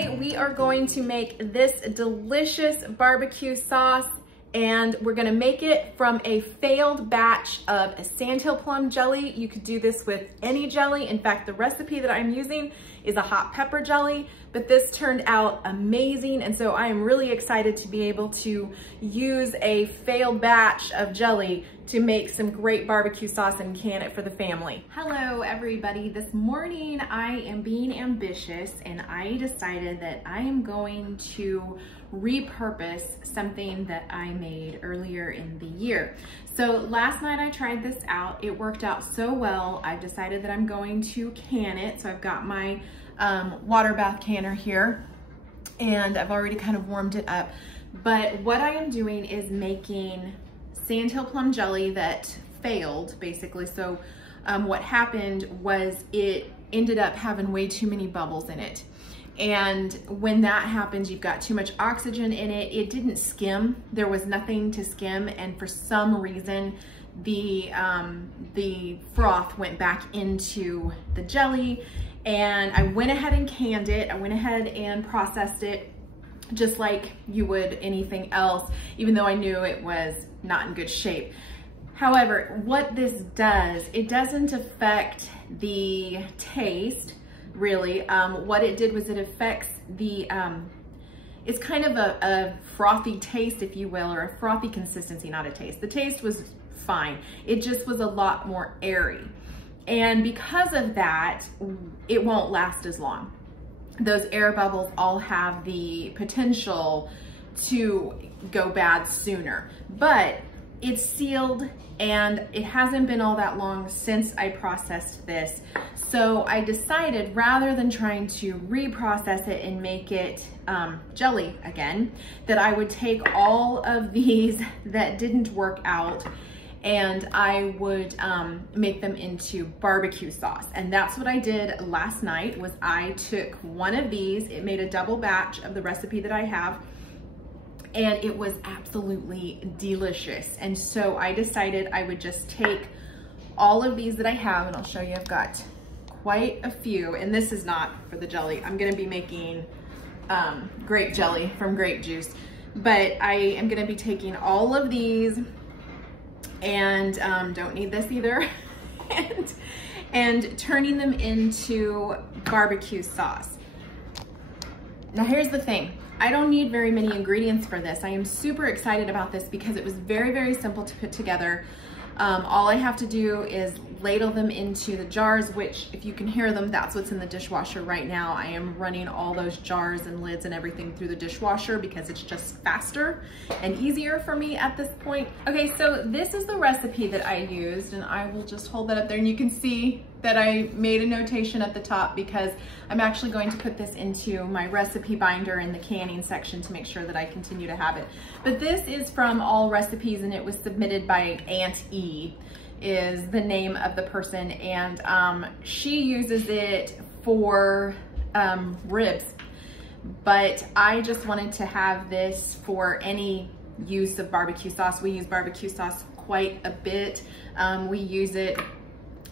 Today we are going to make this delicious barbecue sauce, and we're gonna make it from a failed batch of a Sandhill Plum Jelly. You could do this with any jelly. In fact, the recipe that I'm using is a hot pepper jelly, but this turned out amazing. And so I am really excited to be able to use a failed batch of jelly to make some great barbecue sauce and can it for the family. Hello everybody. This morning I am being ambitious and I decided that I am going to repurpose something that I made earlier in the year. So last night I tried this out. It worked out so well. I've decided that I'm going to can it. So I've got my water bath canner here and I've already kind of warmed it up. But what I am doing is making Sandhill Plum Jelly that failed, basically. So what happened was it ended up having way too many bubbles in it. And when that happens, you've got too much oxygen in it. It didn't skim. There was nothing to skim. And for some reason, the froth went back into the jelly. And I went ahead and canned it. I went ahead and processed it just like you would anything else, even though I knew it was not in good shape. However, what this does, it doesn't affect the taste, really. What it did was it affects the, it's kind of a frothy taste, if you will, or a frothy consistency, not a taste. The taste was fine. It just was a lot more airy. And because of that, it won't last as long. Those air bubbles all have the potential to go bad sooner, but it's sealed and it hasn't been all that long since I processed this. So I decided, rather than trying to reprocess it and make it jelly again, that I would take all of these that didn't work out and I would make them into barbecue sauce. And that's what I did last night. Was I took one of these, it made a double batch of the recipe that I have, and it was absolutely delicious. And so I decided I would just take all of these that I have, and I'll show you, I've got quite a few, and this is not for the jelly. I'm gonna be making grape jelly from grape juice, but I am gonna be taking all of these, and don't need this either, and turning them into barbecue sauce. Now here's the thing, I don't need very many ingredients for this. I am super excited about this because it was very, very simple to put together. All I have to do is ladle them into the jars, which, if you can hear them, that's what's in the dishwasher right now. I am running all those jars and lids and everything through the dishwasher because it's just faster and easier for me at this point. Okay, so this is the recipe that I used, and I will just hold that up there, and you can see that I made a notation at the top because I'm actually going to put this into my recipe binder in the canning section to make sure that I continue to have it. But this is from All Recipes, and it was submitted by Aunt E, is the name of the person, and she uses it for ribs, but I just wanted to have this for any use of barbecue sauce. We use barbecue sauce quite a bit. We use it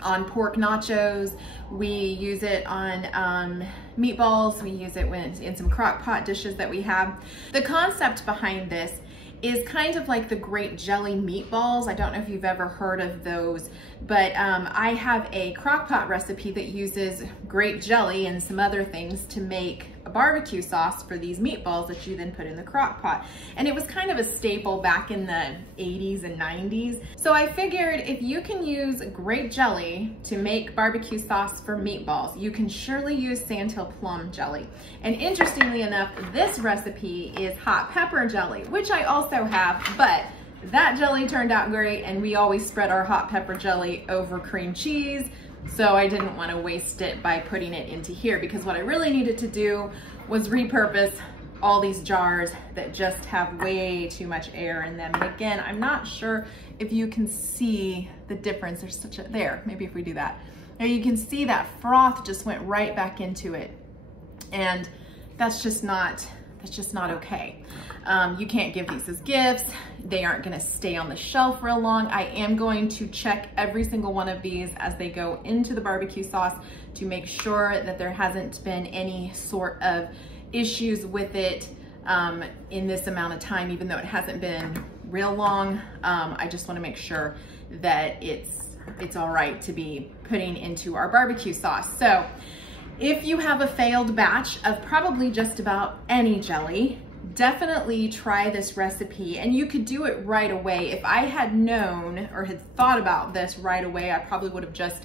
on pork nachos, we use it on meatballs, we use it when in some crock pot dishes that we have. The concept behind this is kind of like the grape jelly meatballs. I don't know if you've ever heard of those, but I have a crock pot recipe that uses grape jelly and some other things to make a barbecue sauce for these meatballs that you then put in the crock pot. And it was kind of a staple back in the 80s and 90s. So I figured if you can use grape jelly to make barbecue sauce for meatballs, you can surely use Sandhill Plum Jelly. And interestingly enough, this recipe is hot pepper jelly, which I also have, but that jelly turned out great, and we always spread our hot pepper jelly over cream cheese. So I didn't want to waste it by putting it into here, because what I really needed to do was repurpose all these jars that just have way too much air in them. And again, I'm not sure if you can see the difference. There's such a, there, maybe if we do that. Now you can see that froth just went right back into it. And that's just not okay. You can't give these as gifts. They aren't gonna stay on the shelf real long. I am going to check every single one of these as they go into the barbecue sauce to make sure that there hasn't been any sort of issues with it in this amount of time, even though it hasn't been real long. I just wanna make sure that it's all right to be putting into our barbecue sauce. So if you have a failed batch of probably just about any jelly, definitely try this recipe, and you could do it right away. If I had known or had thought about this right away, I probably would have just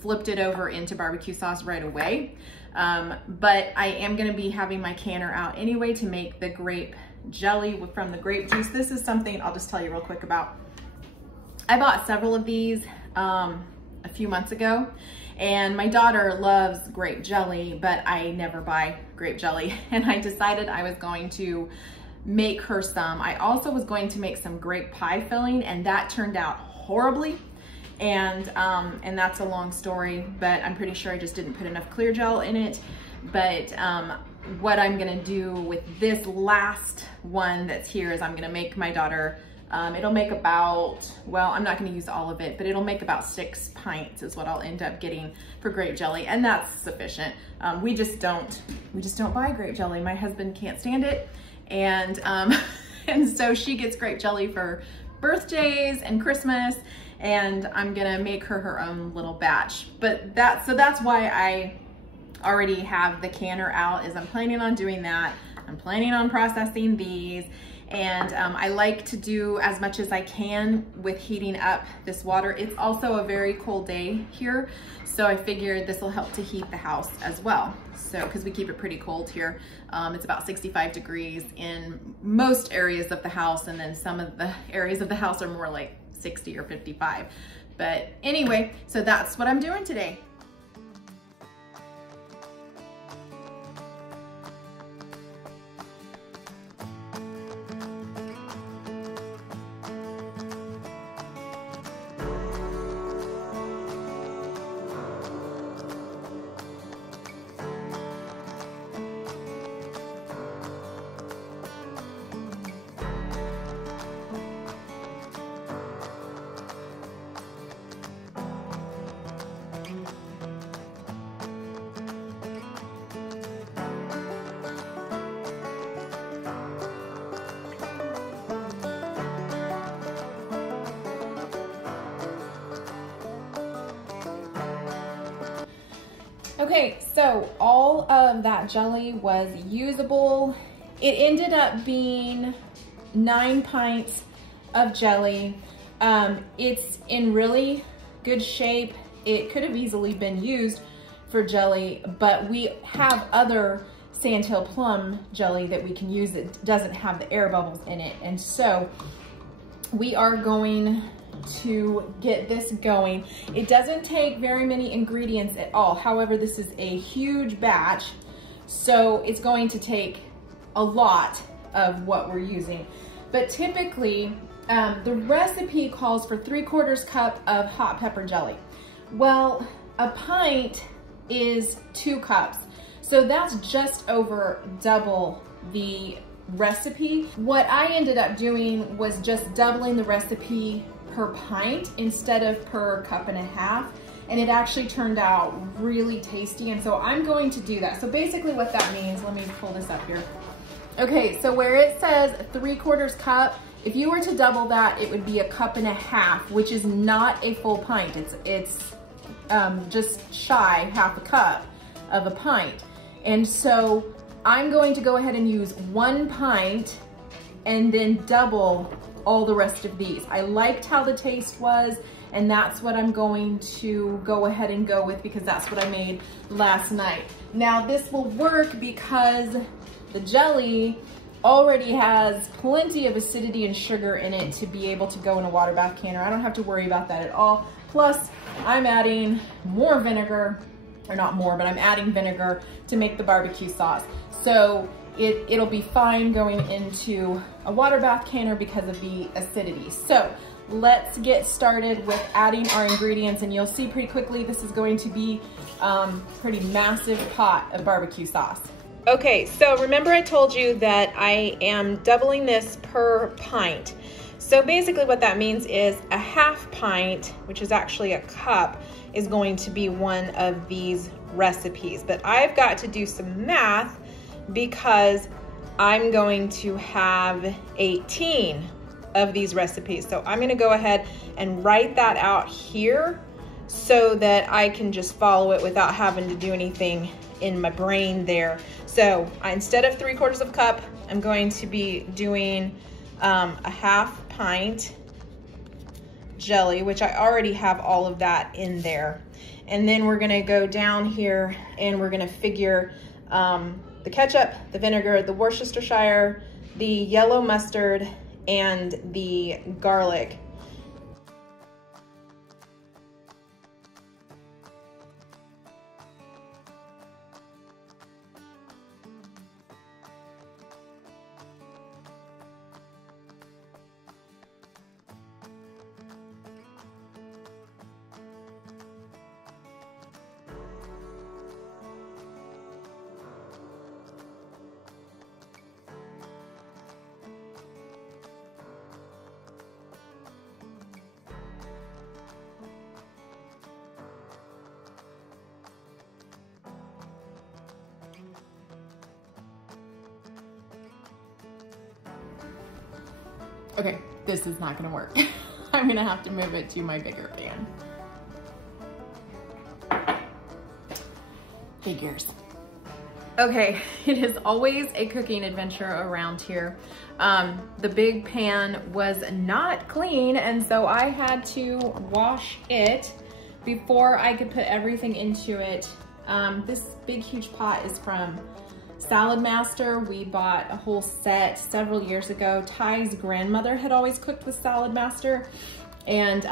flipped it over into barbecue sauce right away. But I am gonna be having my canner out anyway to make the grape jelly from the grape juice. This is something I'll just tell you real quick about. I bought several of these a few months ago, and my daughter loves grape jelly, but I never buy grape jelly. And I decided I was going to make her some. I also was going to make some grape pie filling, and that turned out horribly. And that's a long story, but I'm pretty sure I just didn't put enough clear gel in it. But what I'm gonna do with this last one that's here is I'm gonna make my daughter, it'll make about, well, I'm not gonna use all of it, but it'll make about 6 pints is what I'll end up getting for grape jelly, and that's sufficient. We just don't buy grape jelly. My husband can't stand it, and and so she gets grape jelly for birthdays and Christmas, and I'm gonna make her own little batch. But so that's why I already have the canner out, is I'm planning on doing that. I'm planning on processing these, and I like to do as much as I can with heating up this water. It's also a very cold day here, so I figured this will help to heat the house as well. So, because we keep it pretty cold here. It's about 65 degrees in most areas of the house, and then some of the areas of the house are more like 60 or 55. But anyway, so that's what I'm doing today. Okay, so all of that jelly was usable. It ended up being 9 pints of jelly. It's in really good shape. It could have easily been used for jelly, but we have other Sandhill Plum jelly that we can use that doesn't have the air bubbles in it. And so we are going to get this going. It doesn't take very many ingredients at all. However, this is a huge batch, so it's going to take a lot of what we're using. But typically, the recipe calls for 3/4 cup of hot pepper jelly. Well, a pint is 2 cups, so that's just over double the recipe. What I ended up doing was just doubling the recipe per pint instead of per 1.5 cups, and it actually turned out really tasty, and so I'm going to do that. So basically what that means, let me pull this up here. Okay, so where it says 3/4 cup, if you were to double that, it would be 1.5 cups, which is not a full pint. It's just shy 1/2 cup of a pint. And so I'm going to go ahead and use 1 pint and then double all the rest of these. I liked how the taste was, and that's what I'm going to go ahead and go with, because that's what I made last night. Now this will work because the jelly already has plenty of acidity and sugar in it to be able to go in a water bath canner. I don't have to worry about that at all. Plus, I'm adding more vinegar, or not more, but I'm adding vinegar to make the barbecue sauce. So it'll be fine going into a water bath canner because of the acidity. So let's get started with adding our ingredients, and you'll see pretty quickly this is going to be a pretty massive pot of barbecue sauce. Okay, so remember I told you that I am doubling this per pint. So basically what that means is 1/2 pint, which is actually a cup, is going to be one of these recipes. But I've got to do some math because I'm going to have 18 of these recipes. So I'm gonna go ahead and write that out here so that I can just follow it without having to do anything in my brain there. So instead of 3/4 cup, I'm going to be doing a 1/2 pint jelly, which I already have all of that in there. And then we're gonna go down here and we're gonna figure the ketchup, the vinegar, the Worcestershire, the yellow mustard, and the garlic. Okay, this is not gonna work. I'm gonna have to move it to my bigger pan. Figures. Okay, it is always a cooking adventure around here. The big pan was not clean, and so I had to wash it before I could put everything into it. This big, huge pot is from Salad Master. We bought a whole set several years ago. Ty's grandmother had always cooked with Salad Master, and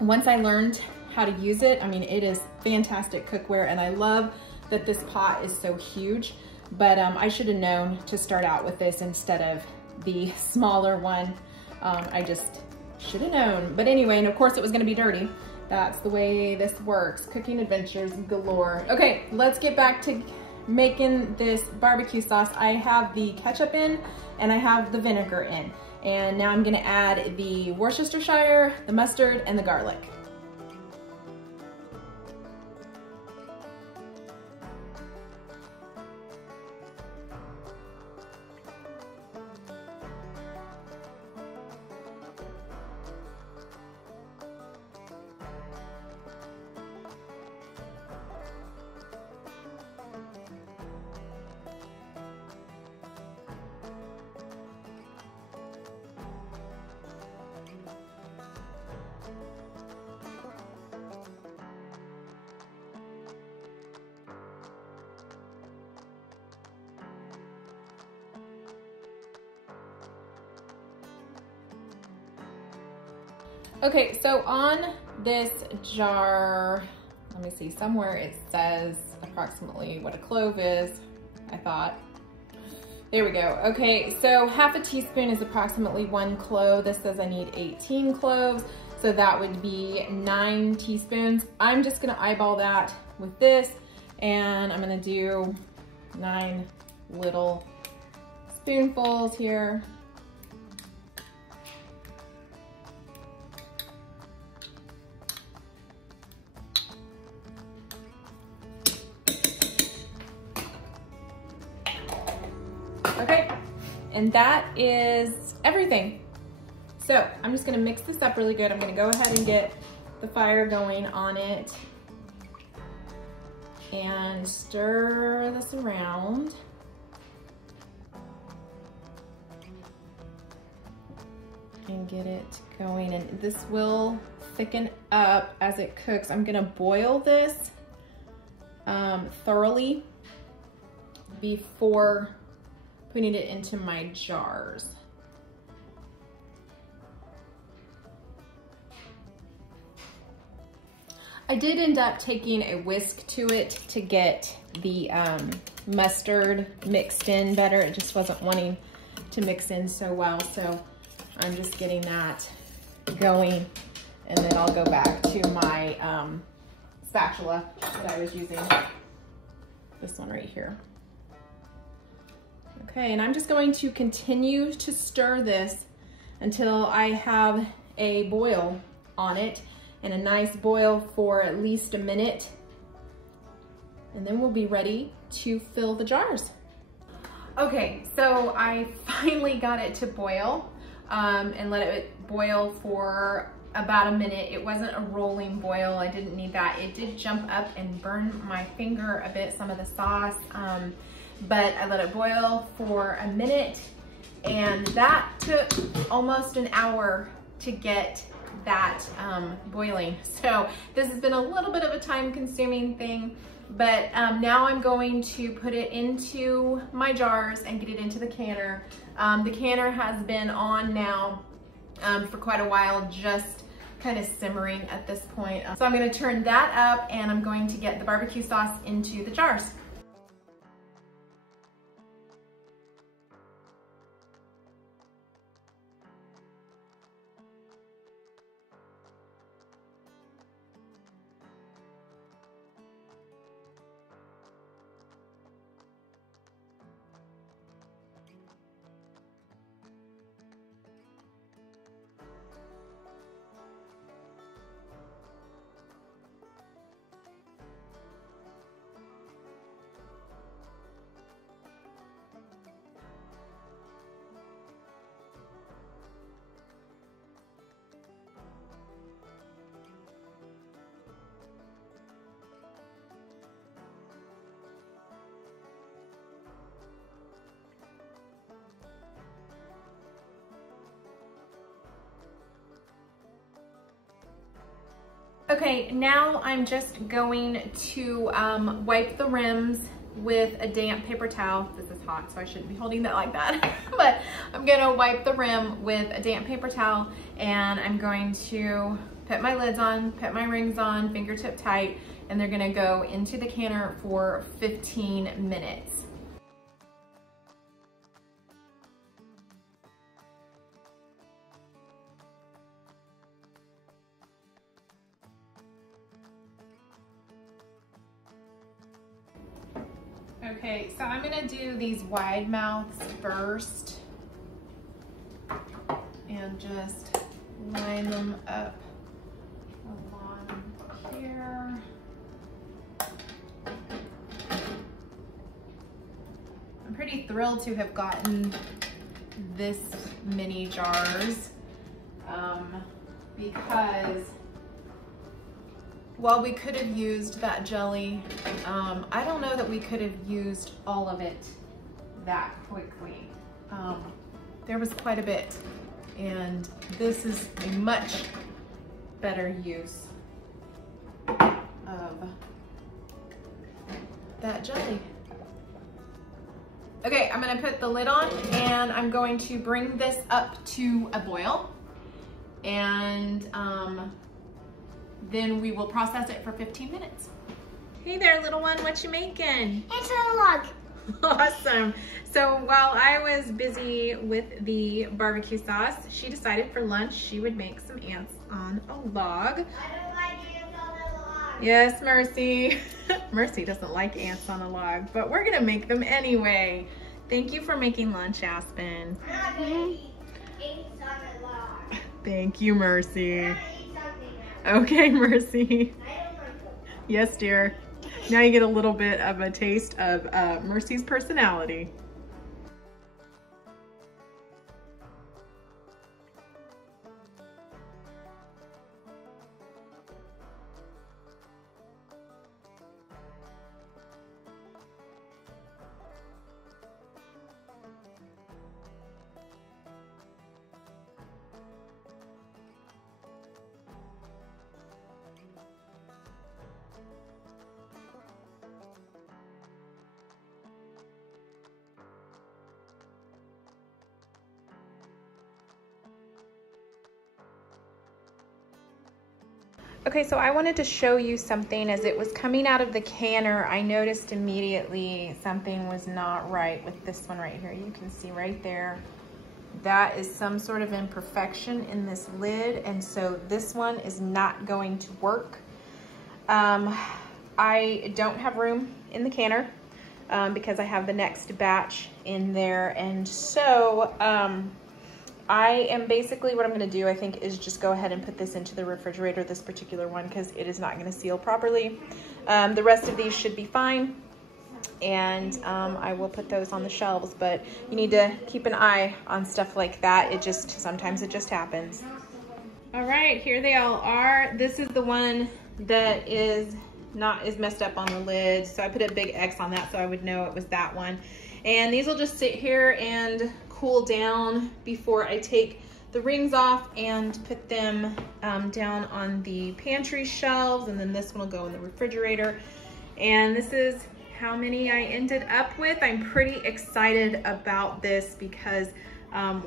once I learned how to use it, I mean, it is fantastic cookware, and I love that this pot is so huge, but I should have known to start out with this instead of the smaller one. I just should have known. But anyway, and of course it was gonna be dirty. That's the way this works. Cooking adventures galore. Okay, let's get back to making this barbecue sauce. I have the ketchup in and I have the vinegar in. And now I'm gonna add the Worcestershire, the mustard, and the garlic. Okay, so on this jar, let me see, somewhere it says approximately what a clove is, I thought. There we go. Okay, so 1/2 teaspoon is approximately 1 clove. This says I need 18 cloves, so that would be 9 teaspoons. I'm just gonna eyeball that with this, and I'm gonna do 9 little spoonfuls here. Okay, and that is everything. So I'm just gonna mix this up really good. I'm gonna go ahead and get the fire going on it and stir this around. And get it going, and this will thicken up as it cooks. I'm gonna boil this thoroughly before putting it into my jars. I did end up taking a whisk to it to get the mustard mixed in better. It just wasn't wanting to mix in so well, so I'm just getting that going, and then I'll go back to my spatula that I was using, this one right here. Okay, and I'm just going to continue to stir this until I have a boil on it, and a nice boil for at least a minute, and then we'll be ready to fill the jars. Okay, so I finally got it to boil and let it boil for about a minute. It wasn't a rolling boil, I didn't need that. It did jump up and burn my finger a bit, some of the sauce, but I let it boil for a minute, and that took almost an hour to get that boiling. So this has been a little bit of a time-consuming thing, but now I'm going to put it into my jars and get it into the canner. The canner has been on now for quite a while, just kind of simmering at this point. So I'm gonna turn that up, and I'm going to get the barbecue sauce into the jars. Okay, now I'm just going to wipe the rims with a damp paper towel. This is hot, so I shouldn't be holding that like that. But I'm gonna wipe the rim with a damp paper towel, and I'm going to put my lids on, put my rings on, fingertip tight, and they're gonna go into the canner for 15 minutes. Okay, so I'm gonna do these wide mouths first and just line them up along here. I'm pretty thrilled to have gotten this many jars because while we could have used that jelly, I don't know that we could have used all of it that quickly. There was quite a bit, and this is a much better use of that jelly. Okay, I'm gonna put the lid on, and I'm going to bring this up to a boil, and then we will process it for 15 minutes. Hey there, little one, what you making? It's a log. Awesome. So while I was busy with the barbecue sauce, she decided for lunch she would make some ants on a log. I don't like ants on a log. Yes, Mercy. Mercy doesn't like ants on a log, but we're gonna make them anyway. Thank you for making lunch, Aspen. I'm not gonna eat ants on a log. Thank you, Mercy. I'm gonna eat something else. Okay, Mercy. I don't like them. Yes, dear. Now you get a little bit of a taste of Mercy's personality. Okay, so I wanted to show you something. As it was coming out of the canner, I noticed immediately something was not right with this one right here. You can see right there, that is some sort of imperfection in this lid, and so this one is not going to work. I don't have room in the canner because I have the next batch in there, and so I am basically, what I'm gonna do, I think, is just go ahead and put this into the refrigerator, this particular one, because it is not gonna seal properly. The rest of these should be fine. and I will put those on the shelves, but you need to keep an eye on stuff like that. Sometimes it just happens. All right, here they all are. This is the one that is messed up on the lid. So I put a big X on that so I would know it was that one. And these will just sit here and cool down before I take the rings off and put them down on the pantry shelves. And then this one will go in the refrigerator. And this is how many I ended up with. I'm pretty excited about this because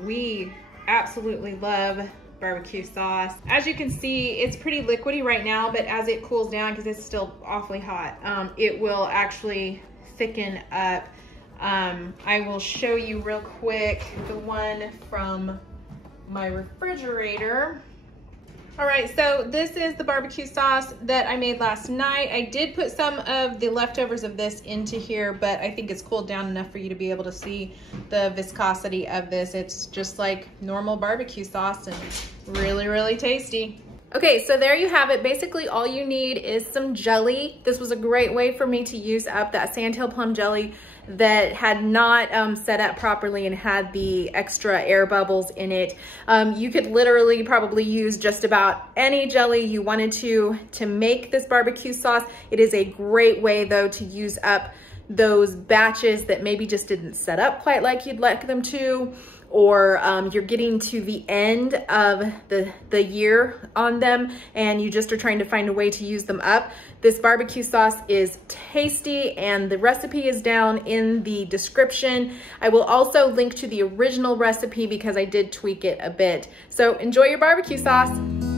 we absolutely love barbecue sauce. As you can see, it's pretty liquidy right now, but as it cools down, because it's still awfully hot, it will actually thicken up. I will show you real quick the one from my refrigerator. All right, so this is the barbecue sauce that I made last night. I did put some of the leftovers of this into here, but I think it's cooled down enough for you to be able to see the viscosity of this. It's just like normal barbecue sauce and really, really tasty. Okay, so there you have it. Basically, all you need is some jelly. This was a great way for me to use up that Sandhill Plum Jelly that had not set up properly and had the extra air bubbles in it. You could literally probably use just about any jelly you wanted to make this barbecue sauce. It is a great way though to use up those batches that maybe just didn't set up quite like you'd like them to, or you're getting to the end of the year on them and you just are trying to find a way to use them up. This barbecue sauce is tasty and the recipe is down in the description. I will also link to the original recipe because I did tweak it a bit. So enjoy your barbecue sauce.